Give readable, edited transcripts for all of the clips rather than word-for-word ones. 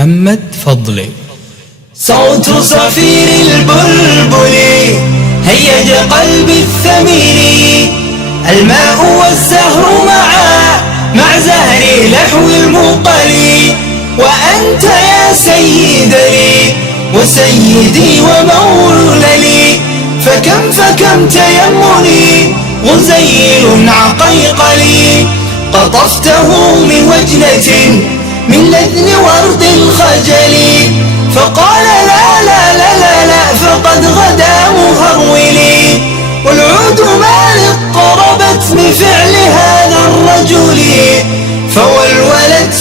محمد فضلي. صوت صفير البلبل هيج قلبي الثمين، الماء والزهر مع زهر لحو المقلي، وأنت يا سيد لي وسيدي وموللي، فكم تيمني غزيل عقيقلي، قطفته من وجنة من لذن ورد الخجل، فقال لا لا لا لا لا فقد غدا مهرولي، والعود ما اضطربت بفعل هذا الرجل، فولولت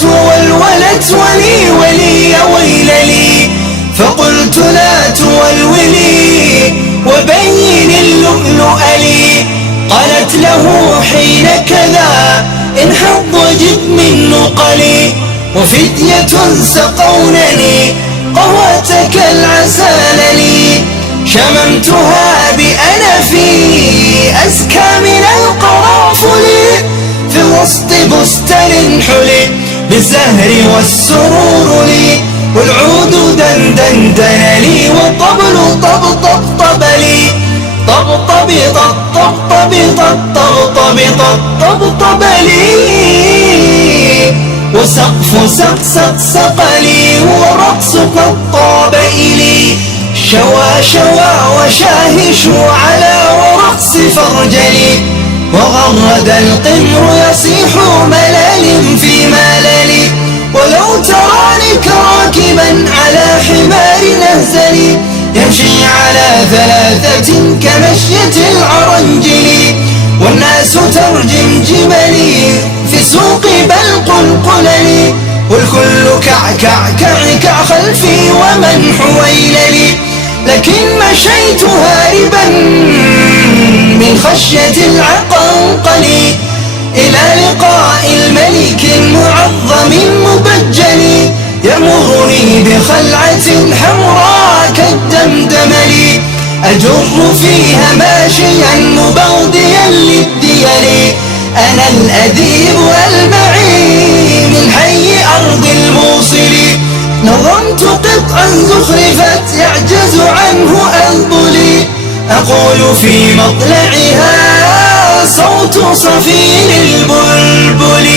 ولي ويللي، فقلت لا تولولي وبين اللؤلؤ لي، قالت له حين كذا انحض جد من نقلي، وفدية سقونني قهوتك العسال لي، شممتها بأنفي أزكى من القرنفل، في وسط بستان حلي بالزهر والسرور لي، والعود دندن لي والطبل طبطب لي، طبطب طبطب لي، وسقف سق لي، والرقص قد طاب إلي، شوى وشاهش على ورقص فرجلي، وغرد القمر يصيح ملال في مللي، ولو تراني راكبا على حمار نهزلي، يمشي على ثلاثة كمشية العرنجل، والناس ترجم جملي في سوق بل قلقلني، والكل كعكع خلفي ومن حويللي، لكن مشيت هاربا من خشية العقنقل، إلى لقاء الملك المعظم المبجل، يأمرني بخلعة حمراء كالدمدمل، أجر فيها ماشيا مبغضيا للديل، أنا الأديب والمعي من حي أرض الموصل، نظمت قطعا زخرفت يعجز عنه أذبلي، أقول في مطلعها صوت صفير البلبل.